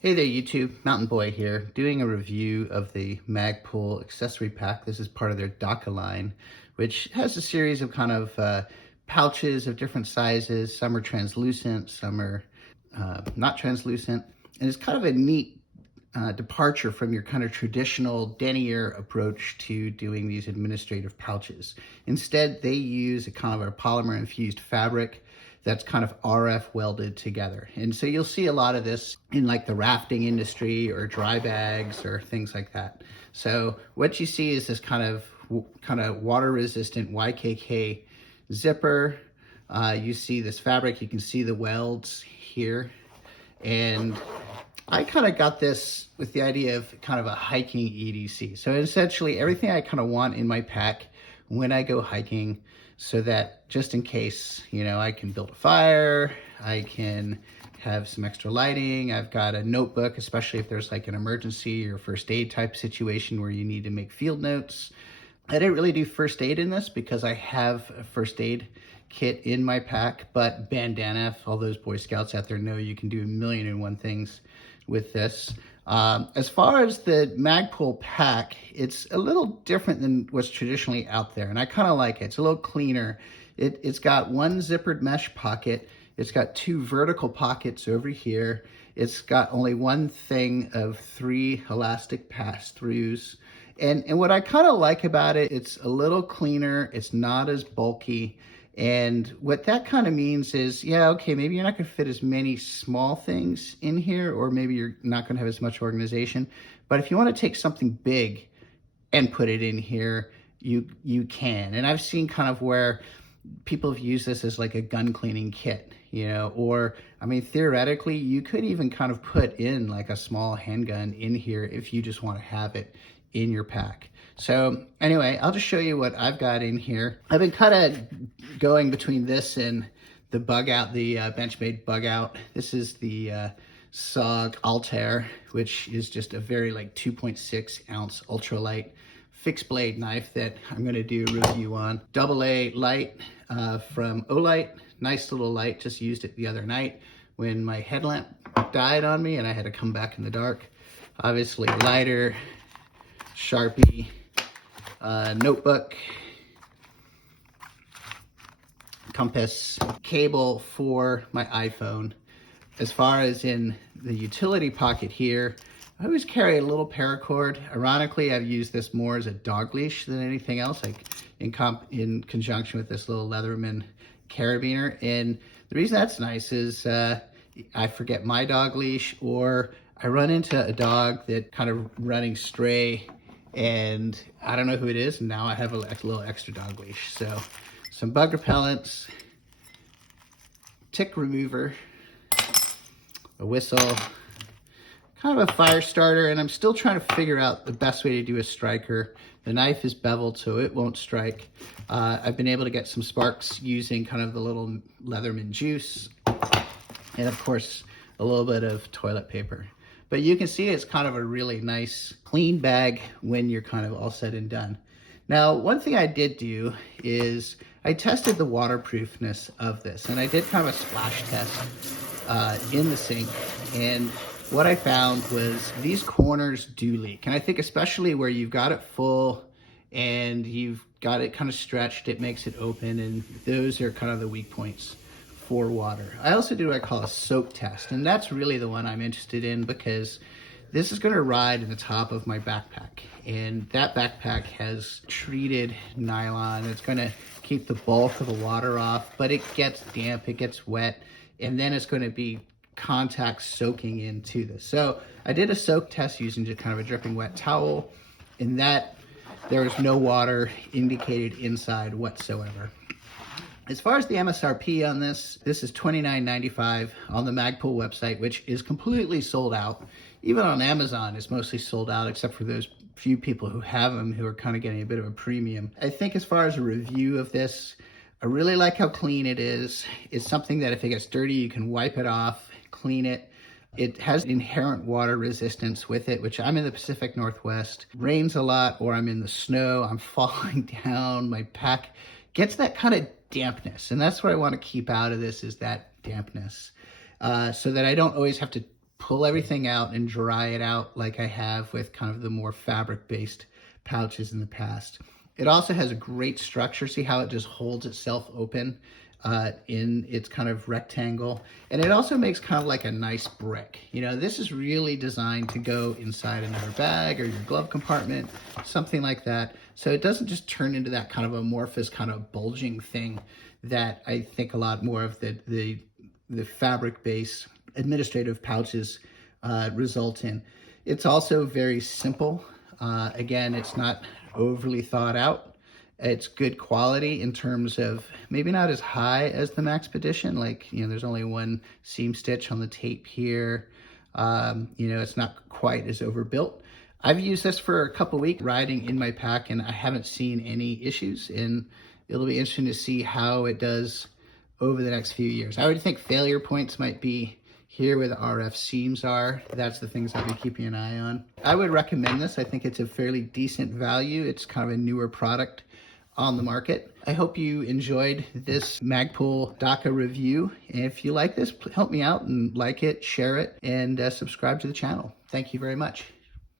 Hey there YouTube, Mountain Boy here, doing a review of the Magpul accessory pack. This is part of their DAKA line, which has a series of kind of pouches of different sizes. Some are translucent, some are not translucent. And it's kind of a neat departure from your kind of traditional denier approach to doing these administrative pouches. Instead, they use a kind of a polymer infused fabric that's kind of RF welded together. And so you'll see a lot of this in like the rafting industry or dry bags or things like that. So what you see is this kind of water resistant YKK zipper. You see this fabric, you can see the welds here. And I kind of got this with the idea of kind of a hiking EDC. So essentially everything I kind of want in my pack when I go hiking, so that just in case, you know, I can build a fire, I can have some extra lighting. I've got a notebook, especially if there's like an emergency or first aid type situation where you need to make field notes. I didn't really do first aid in this because I have a first aid kit in my pack, but bandana, all those Boy Scouts out there know you can do 1,000,001 things with this. As far as the Magpul pack, it's a little different than what's traditionally out there, and I kind of like it. It's a little cleaner. It's got one zippered mesh pocket. It's got two vertical pockets over here. It's got only one thing of 3 elastic pass-throughs. And what I kind of like about it, it's a little cleaner. It's not as bulky. And what that kind of means is, yeah, okay, maybe you're not going to fit as many small things in here, or maybe you're not going to have as much organization. But if you want to take something big and put it in here, you can. And I've seen kind of where people have used this as like a gun cleaning kit, you know, or, I mean, theoretically, you could even kind of put in like a small handgun in here if you just want to have it in your pack. So anyway, I'll just show you what I've got in here. I've been kind of going between this and the bug out, the Benchmade bug out. This is the SOG Altair, which is just a very like 2.6 ounce ultralight fixed blade knife that I'm going to do a review on. AA light from Olight. Nice little light, just used it the other night when my headlamp died on me and I had to come back in the dark. Obviously lighter, Sharpie, notebook, compass, cable for my iPhone. As far as in the utility pocket here, I always carry a little paracord. Ironically, I've used this more as a dog leash than anything else, like in conjunction with this little Leatherman carabiner. And the reason that's nice is I forget my dog leash, or I run into a dog that kind of running stray and I don't know who it is, and now I have a little extra dog leash. So some bug repellents, tick remover, a whistle, kind of a fire starter, and I'm still trying to figure out the best way to do a striker. The knife is beveled so it won't strike. I've been able to get some sparks using kind of the little Leatherman juice, and of course a little bit of toilet paper. But you can see it's kind of a really nice clean bag when you're kind of all said and done. Now, one thing I did do is I tested the waterproofness of this, and I did kind of a splash test in the sink. And what I found was these corners do leak. And I think especially where you've got it full and you've got it kind of stretched, it makes it open, and those are kind of the weak points for water. I also do what I call a soak test, and that's really the one I'm interested in because this is going to ride in the top of my backpack, and that backpack has treated nylon. It's going to keep the bulk of the water off, but it gets damp, it gets wet, and then it's going to be contact soaking into this. So I did a soak test using just kind of a dripping wet towel, and that there is no water indicated inside whatsoever. As far as the MSRP on this is $29.95 on the Magpul website, which is completely sold out. Even on Amazon, it's mostly sold out, except for those few people who have them who are kind of getting a bit of a premium. I think as far as a review of this, I really like how clean it is. It's something that if it gets dirty, you can wipe it off, clean it. It has inherent water resistance with it, which I'm in the Pacific Northwest. Rains a lot, or I'm in the snow, I'm falling down, my pack gets that kind of dampness, and that's what I want to keep out of this, is that dampness, so that I don't always have to pull everything out and dry it out like I have with kind of the more fabric-based pouches in the past. It also has a great structure. See how it just holds itself open in its kind of rectangle. And it also makes kind of like a nice brick. You know, this is really designed to go inside another bag or your glove compartment, something like that. So it doesn't just turn into that kind of amorphous kind of bulging thing that I think a lot more of the fabric-based administrative pouches result in. It's also very simple. Again, it's not overly thought out. It's good quality in terms of maybe not as high as the Maxpedition. Like, you know, there's only one seam stitch on the tape here. You know, it's not quite as overbuilt. I've used this for a couple weeks riding in my pack, and I haven't seen any issues. And it'll be interesting to see how it does over the next few years. I would think failure points might be here where the RF seams are. That's the things I'll be keeping an eye on. I would recommend this. I think it's a fairly decent value. It's kind of a newer product on the market. I hope you enjoyed this Magpul DAKA review. And if you like this, help me out and like it, share it, and subscribe to the channel. Thank you very much.